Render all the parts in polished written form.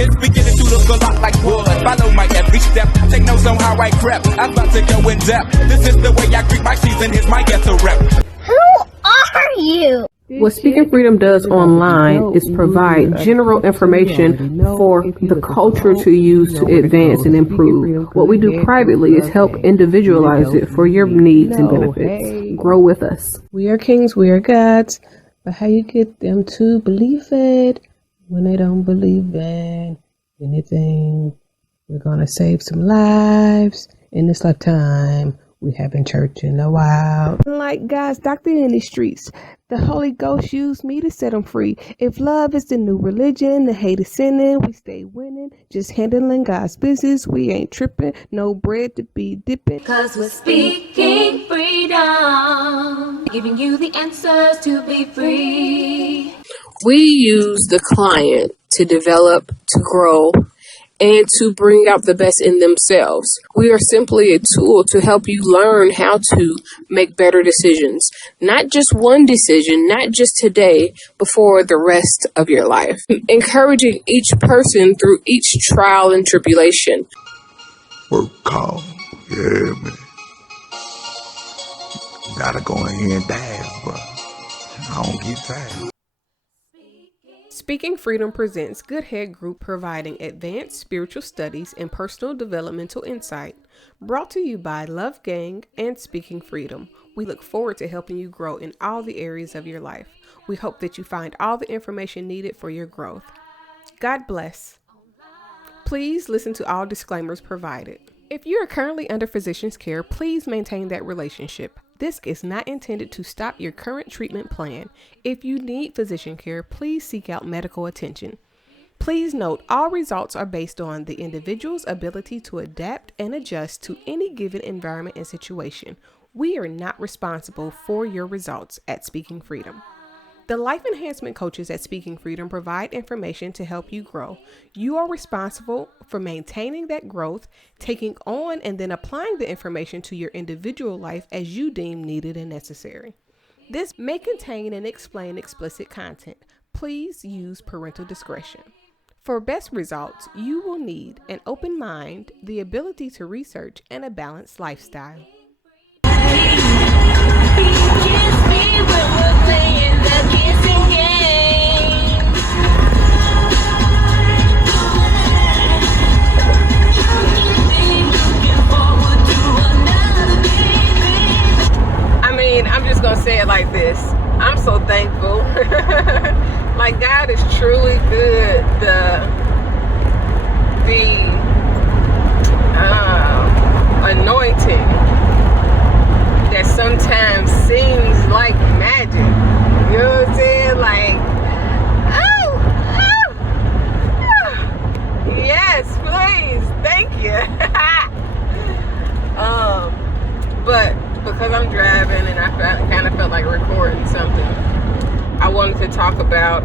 It's beginning to look a lot like wood. Follow my every step. Take notes on how I crept. I'm about to go in depth. This is the way I greet my season. Here's my ghetto rep. Who are you? What Speaking Freedom does online is provide general information for the culture to use to advance and improve. What we do privately is help individualize it for your needs and benefits. Grow with us. We are kings, we are gods, but how you get them to believe it when they don't believe in anything? We're going to save some lives in this lifetime. We haven't church in a while. Like God's doctor in these streets, the Holy Ghost used me to set them free. If love is the new religion, the hate is sinning, we stay winning. Just handling God's business, we ain't tripping. No bread to be dipping. 'Cause we're speaking freedom, giving you the answers to be free. We use the client to develop, to grow, and to bring out the best in themselves. We are simply a tool to help you learn how to make better decisions. Not just one decision, not just today, but for the rest of your life. Encouraging each person through each trial and tribulation. Work call. Yeah, man. Gotta go in here and dance, but I don't get tired. Speaking Freedom presents Good Head Group, providing advanced spiritual studies and personal developmental insight. Brought to you by Love Gang and Speaking Freedom. We look forward to helping you grow in all the areas of your life. We hope that you find all the information needed for your growth. God bless. Please listen to all disclaimers provided. If you are currently under physician's care, please maintain that relationship. This is not intended to stop your current treatment plan. If you need physician care, please seek out medical attention. Please note, all results are based on the individual's ability to adapt and adjust to any given environment and situation. We are not responsible for your results at Speaking Freedom. The life enhancement coaches at Speaking Freedom provide information to help you grow. You are responsible for maintaining that growth, taking on and then applying the information to your individual life as you deem needed and necessary. This may contain and explain explicit content. Please use parental discretion. For best results, you will need an open mind, the ability to research, and a balanced lifestyle. I'm just gonna say it like this. I'm so thankful. Like, God is truly good. The anointing that sometimes seems like magic. You know what I'm saying? Like, yes, please, thank you. But because I'm driving and I kind of felt like recording something, I wanted to talk about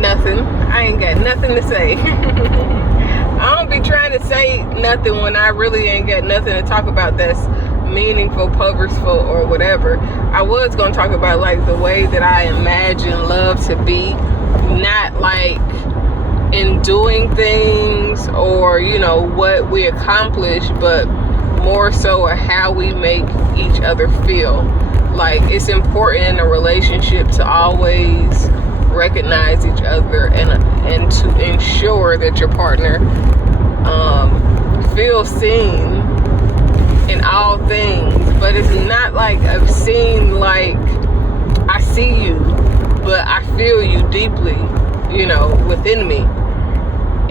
nothing. I ain't got nothing to say. I don't be trying to say nothing when I really ain't got nothing to talk about that's meaningful, purposeful, or whatever. I was going to talk about like the way that I imagine love to be, not like in doing things or, you know, what we accomplish, but more so how we make each other feel. Like, it's important in a relationship to always recognize each other and to ensure that your partner feels seen in all things. But it's not like I've seen, like, I see you, but I feel you deeply, you know, within me.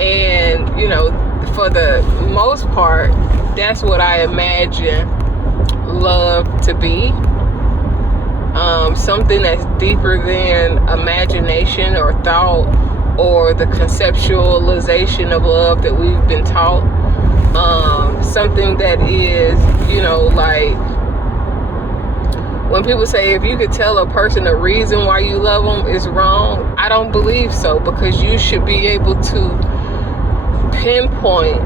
And, you know, for the most part, that's what I imagine love to be. Something that's deeper than imagination or thought or the conceptualization of love that we've been taught. Something that is, you know, like when people say if you could tell a person a reason why you love them is wrong, I don't believe so, because you should be able to pinpoint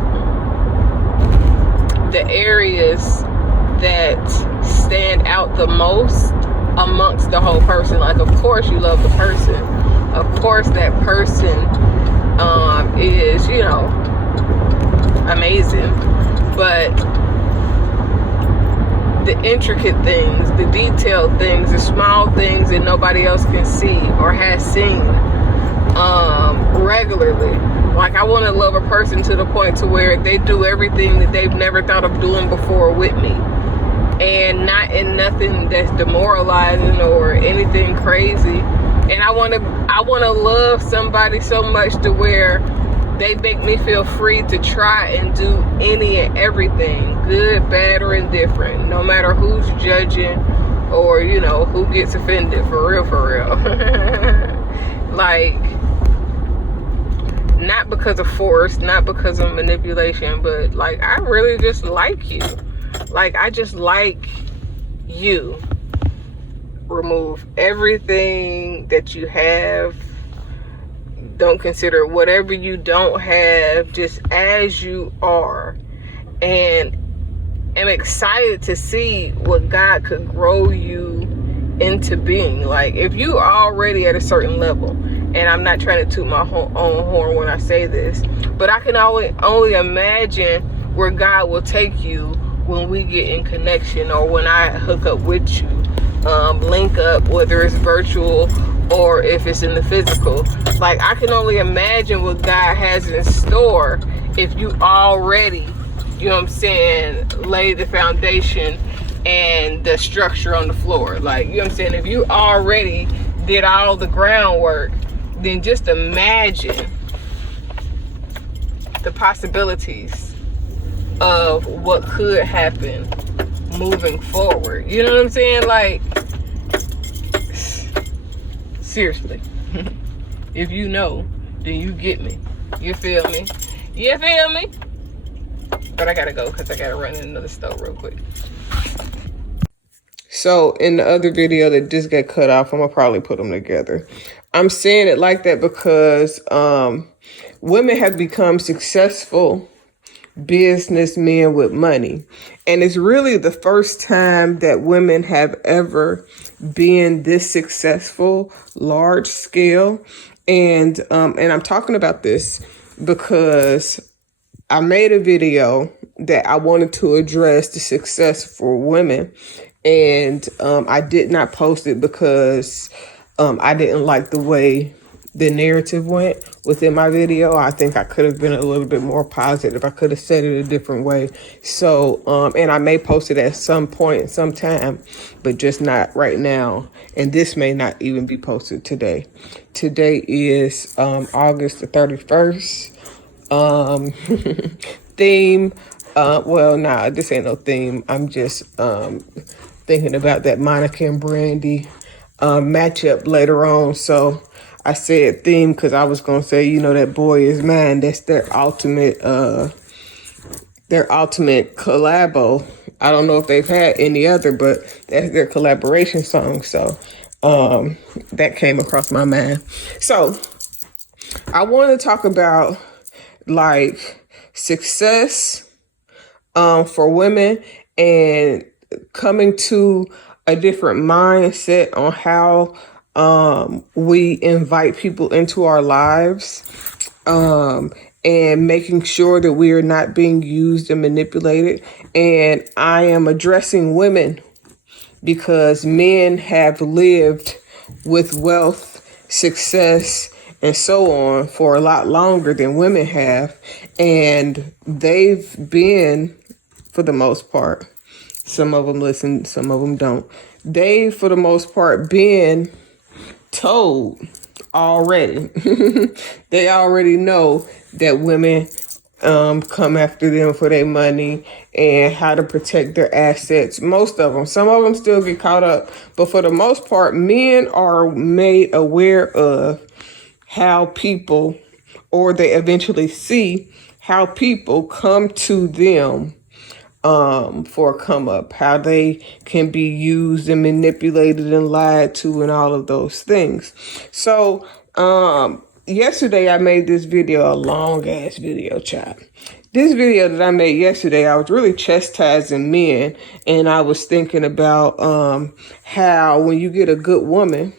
the areas that stand out the most amongst the whole person. Like, of course you love the person, Of course, that person is, amazing, but the intricate things, the detailed things, the small things that nobody else can see or has seen regularly. Like, I want to love a person to the point to where they do everything that they've never thought of doing before with me, and not in nothing that's demoralizing or anything crazy. And I want to love somebody so much to where they make me feel free to try and do any and everything, good, bad, or indifferent, no matter who's judging or, who gets offended, for real. Like, not because of force, not because of manipulation, but like, I really just like you. Like, I just like you. Remove everything that you have. Don't consider whatever you don't have, just as you are. And I'm excited to see what God could grow you into being. Like, if you are already at a certain level, and I'm not trying to toot my own horn when I say this, but I can only imagine where God will take you when we get in connection, or when I hook up with you, link up, whether it's virtual or if it's in the physical. Like, I can only imagine what God has in store if you already, lay the foundation and the structure on the floor. Like, if you already did all the groundwork, then just imagine the possibilities of what could happen moving forward. You know what I'm saying? Like, seriously. If you know, then you get me. You feel me? You feel me? But I gotta go because I gotta run in another store real quick. So in the other video that just got cut off, I'm gonna probably put them together. I'm saying it like that because women have become successful businessmen with money. And it's really the first time that women have ever been this successful, large scale. And I'm talking about this because I made a video that I wanted to address the success for women. And I did not post it because I didn't like the way the narrative went within my video. I think I could have been a little bit more positive. I could have said it a different way. So, and I may post it at some point, sometime, but just not right now. And this may not even be posted today. Today is August the 31st. Theme. This ain't no theme. I'm just thinking about that Monica and Brandy matchup later on. So I said theme because I was going to say, that boy is mine. That's their ultimate collabo. I don't know if they've had any other, but that's their collaboration song. So that came across my mind. So I want to talk about like success for women and coming to a different mindset on how we invite people into our lives, and making sure that we are not being used and manipulated. And I am addressing women because men have lived with wealth, success, and so on for a lot longer than women have. And they've been, for the most part, some of them listen, some of them don't. They, for the most part, been told already. They already know that women come after them for their money and how to protect their assets. Most of them. Some of them still get caught up. But for the most part, men are made aware of how people, or they eventually see how people come to them for a come up, how they can be used and manipulated and lied to and all of those things. So yesterday I made this video, a long ass video, chat. This video that I made yesterday, I was really chastising men, and I was thinking about how when you get a good woman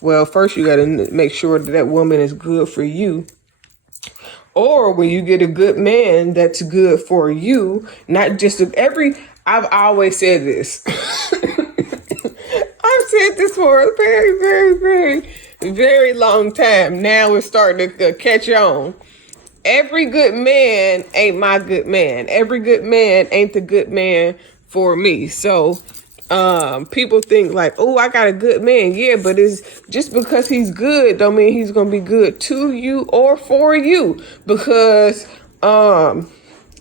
Well, first you got to make sure that that woman is good for you. Or when you get a good man that's good for you, not just I've always said this. I've said this for a very, very, very, very long time. Now it's starting to catch on. Every good man ain't my good man. Every good man ain't the good man for me. So people think like, oh, I got a good man. Yeah, but it's just because he's good don't mean he's gonna be good to you or for you. Because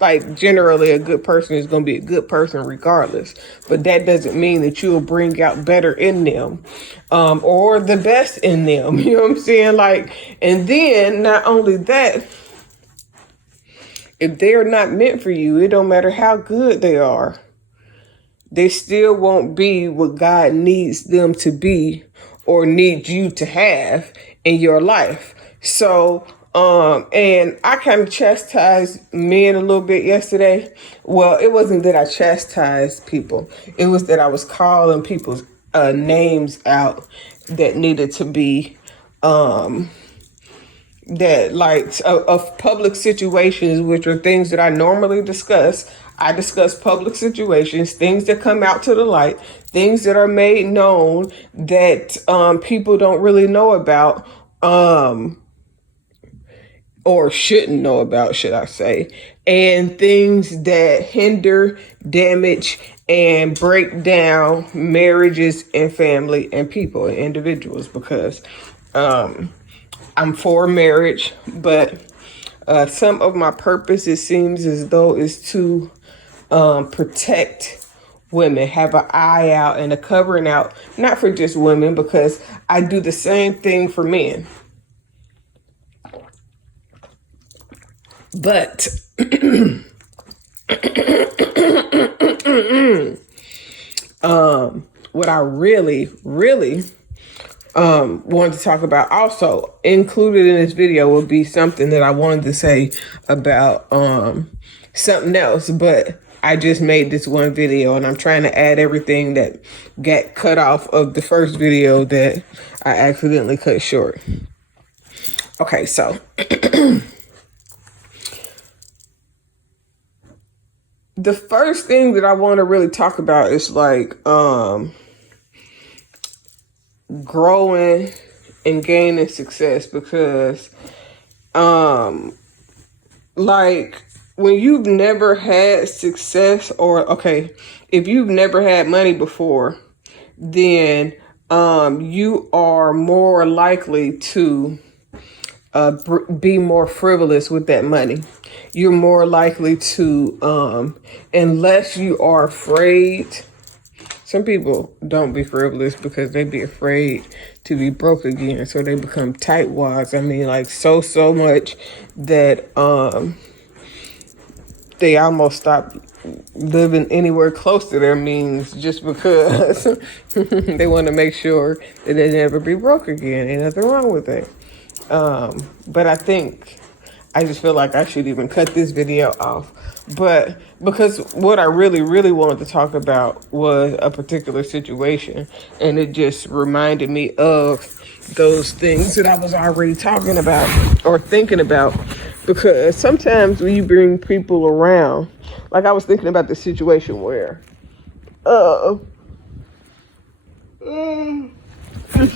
like generally a good person is gonna be a good person regardless. But that doesn't mean that you'll bring out better in them or the best in them. You know what I'm saying? Like, and then not only that, if they're not meant for you, it don't matter how good they are. They still won't be what God needs them to be or need you to have in your life. So, and I kind of chastised men a little bit yesterday. Well, it wasn't that I chastised people. It was that I was calling people's names out that needed to be, that like of public situations, which are things that I normally discuss. I discuss public situations, things that come out to the light, things that are made known that people don't really know about, or shouldn't know about, should I say, and things that hinder, damage, and break down marriages and family and people and individuals, because I'm for marriage, but some of my purpose, it seems as though, is to protect women, have an eye out and a covering out, not for just women, because I do the same thing for men. But what I really wanted to talk about, also included in this video, would be something that I wanted to say about something else, but I just made this one video and I'm trying to add everything that got cut off of the first video that I accidentally cut short. Okay, so the first thing that I want to really talk about is like growing and gaining success, because like when you've never had success, or if you've never had money before, then you are more likely to be more frivolous with that money. You're more likely to, unless you are afraid. Some people don't be frivolous because they be afraid to be broke again. So they become tightwads. I mean, like so much that they almost stop living anywhere close to their means just because they want to make sure that they never be broke again. Ain't nothing wrong with that. But I just feel like I should even cut this video off. But because what I really wanted to talk about was a particular situation, and it just reminded me of those things that I was already talking about or thinking about. Because sometimes when you bring people around, like I was thinking about the situation where some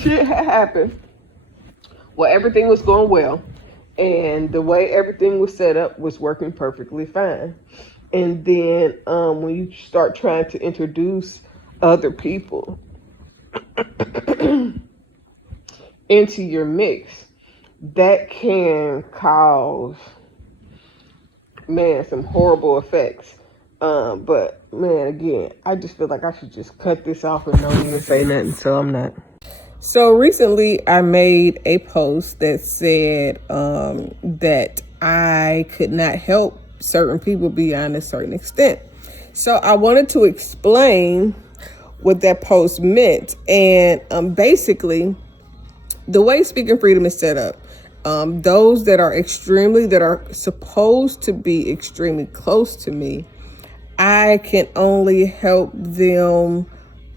shit had happened. Well, everything was going well, and the way everything was set up was working perfectly fine. And then when you start trying to introduce other people into your mix, that can cause, man, some horrible effects. But man, again, I just feel like I should just cut this off and don't even say nothing, so I'm not. So recently I made a post that said that I could not help certain people beyond a certain extent. So I wanted to explain what that post meant. And basically, the way Speaking Freedom is set up, those that are supposed to be extremely close to me, I can only help them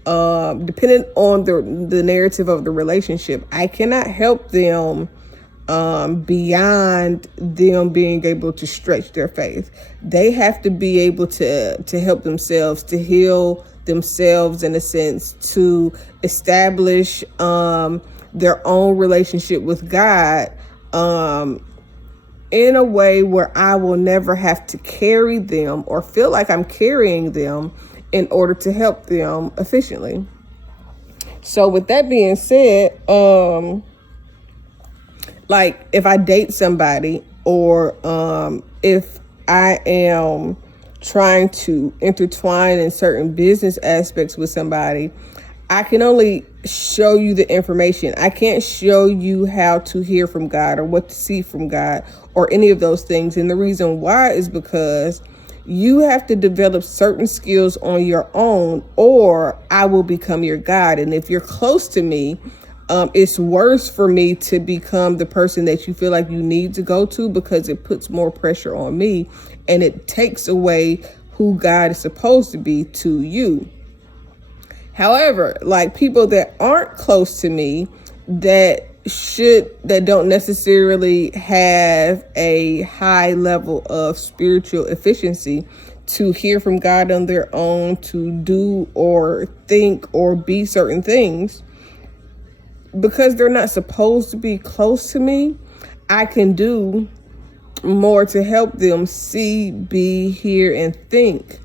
depending on the narrative of the relationship, I cannot help them beyond them being able to stretch their faith. They have to be able to help themselves, to heal themselves in a sense, to establish their own relationship with God in a way where I will never have to carry them or feel like I'm carrying them in order to help them efficiently. So with that being said, like if I date somebody or if I am trying to intertwine in certain business aspects with somebody, I can only show you the information. I can't show you how to hear from God or what to see from God or any of those things. And the reason why is because you have to develop certain skills on your own, or I will become your God. And if you're close to me, it's worse for me to become the person that you feel like you need to go to, because it puts more pressure on me and it takes away who God is supposed to be to you. However, like people that aren't close to me, that don't necessarily have a high level of spiritual efficiency to hear from God on their own, to do or think or be certain things, because they're not supposed to be close to me, I can do more to help them see, be, hear, and think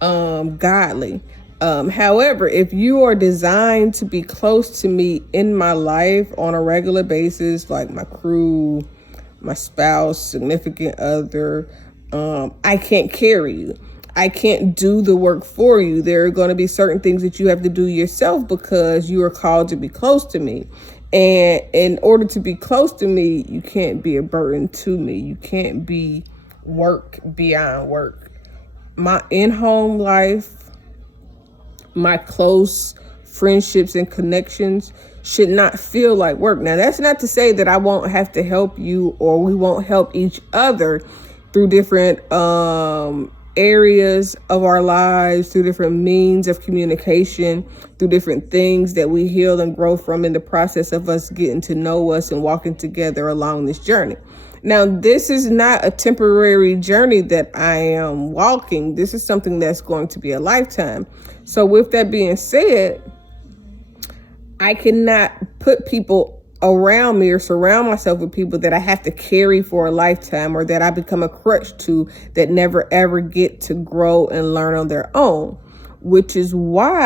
godly. However, if you are designed to be close to me in my life on a regular basis, like my crew, my spouse, significant other, I can't carry you. I can't do the work for you. There are going to be certain things that you have to do yourself because you are called to be close to me. And in order to be close to me, you can't be a burden to me. You can't be work beyond work. My in-home life, my close friendships and connections should not feel like work. Now, that's not to say that I won't have to help you or we won't help each other through different areas of our lives, through different means of communication, through different things that we heal and grow from in the process of us getting to know us and walking together along this journey. Now, this is not a temporary journey that I am walking. This is something that's going to be a lifetime. So with that being said, I cannot put people around me or surround myself with people that I have to carry for a lifetime, or that I become a crutch to, that never ever get to grow and learn on their own, which is why,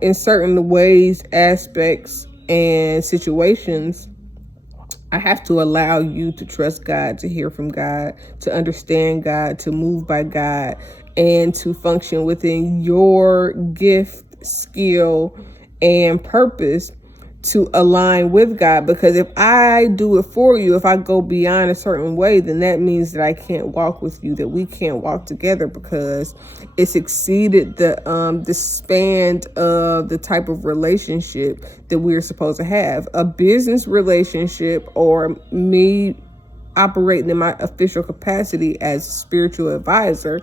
in certain ways, aspects, and situations, I have to allow you to trust God, to hear from God, to understand God, to move by God, and to function within your gift, skill, and purpose to align with God. Because if I do it for you, if I go beyond a certain way, then that means that I can't walk with you, that we can't walk together, because it's exceeded the span of the type of relationship that we're supposed to have. A business relationship, or me operating in my official capacity as a spiritual advisor.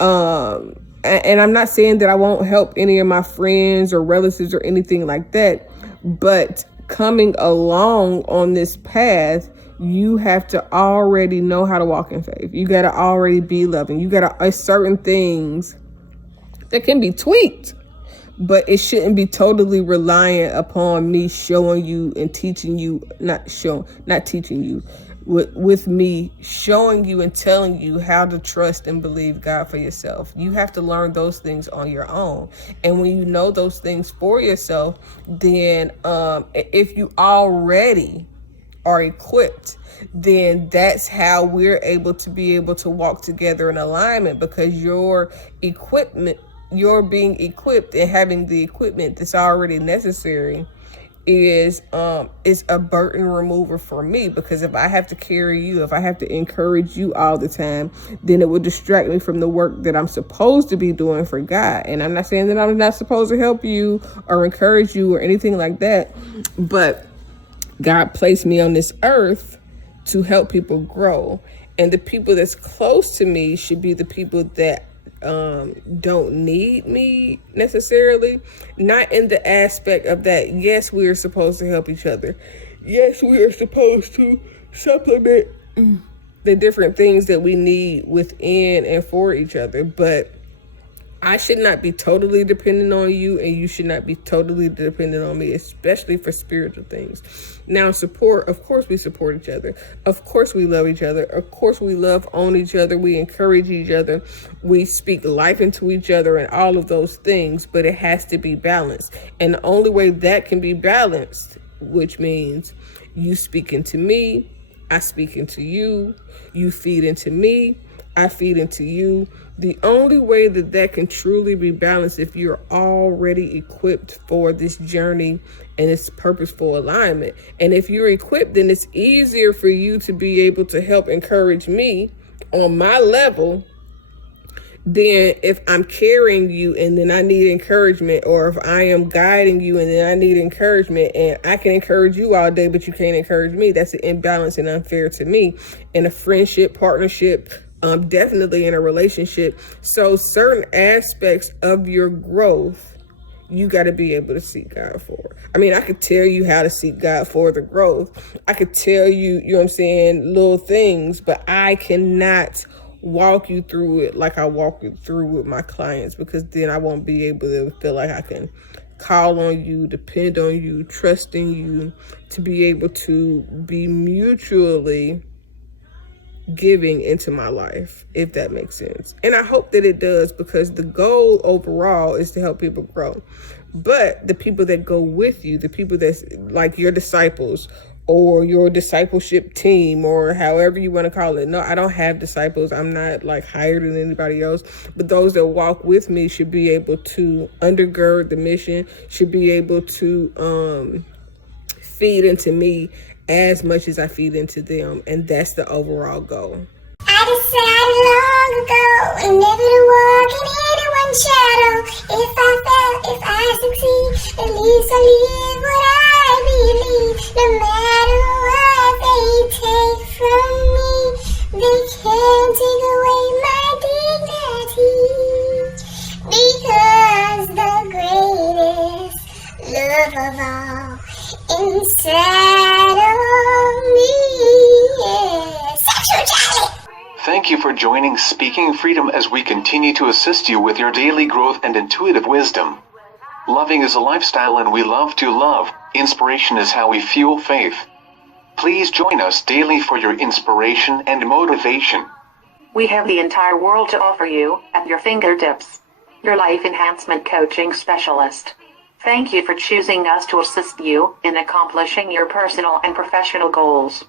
And I'm not saying that I won't help any of my friends or relatives or anything like that, but coming along on this path, you have to already know how to walk in faith. You got to already be loving. You got to certain things that can be tweaked, but it shouldn't be totally reliant upon me showing you and teaching you, not teaching you, with me showing you and telling you how to trust and believe God for yourself. You have to learn those things on your own. And when you know those things for yourself, then if you already are equipped, then that's how we're able to walk together in alignment, because your equipment, you're being equipped and having the equipment that's already necessary is a burden remover for me. Because if I have to carry you, if I have to encourage you all the time, then it would distract me from the work that I'm supposed to be doing for God. And I'm not saying that I'm not supposed to help you or encourage you or anything like that, but God placed me on this earth to help people grow. And the people that's close to me should be the people that don't need me necessarily. Not in the aspect of that, yes, we are supposed to help each other. Yes, we are supposed to supplement the different things that we need within and for each other. But I should not be totally dependent on you, and you should not be totally dependent on me, especially for spiritual things. Now, support, of course we support each other. Of course we love each other. Of course we love on each other. We encourage each other. We speak life into each other and all of those things, but it has to be balanced. And the only way that can be balanced, which means you speak into me, I speak into you, you feed into me, I feed into you. The only way that that can truly be balanced if you're already equipped for this journey and its purposeful alignment. And if you're equipped, then it's easier for you to be able to help encourage me on my level than if I'm carrying you and then I need encouragement, or if I am guiding you and then I need encouragement, and I can encourage you all day, but you can't encourage me. That's an imbalance and unfair to me in a friendship, partnership, definitely in a relationship. So certain aspects of your growth, you got to be able to seek God for. I mean, I could tell you how to seek God for the growth. I could tell you, you know what I'm saying, little things, but I cannot walk you through it like I walk you through with my clients, because then I won't be able to feel like I can call on you, depend on you, trust in you to be able to be mutually giving into my life, if that makes sense. And I hope that it does, because the goal overall is to help people grow. But the people that go with you, the people that's like your disciples or your discipleship team, or however you want to call it. No, I don't have disciples. I'm not like higher than anybody else. But those that walk with me should be able to undergird the mission, should be able to feed into me as much as I feed into them. And that's the overall goal. I decided long ago never to walk in anyone's shadow. If I fail, if I succeed, at least I live what I believe. No matter what they take from me, they can't take away my dignity. Because the greatest love of all inside of me is sexuality. Thank you for joining Speaking Freedom as we continue to assist you with your daily growth and intuitive wisdom. Loving is a lifestyle and we love to love. Inspiration is how we fuel faith. Please join us daily for your inspiration and motivation. We have the entire world to offer you at your fingertips. Your life enhancement coaching specialist. Thank you for choosing us to assist you in accomplishing your personal and professional goals.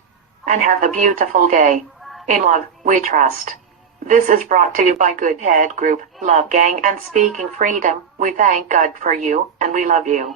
And have a beautiful day. In love, we trust. This is brought to you by Good Head Group, Love Gang, and Speaking Freedom. We thank God for you, and we love you.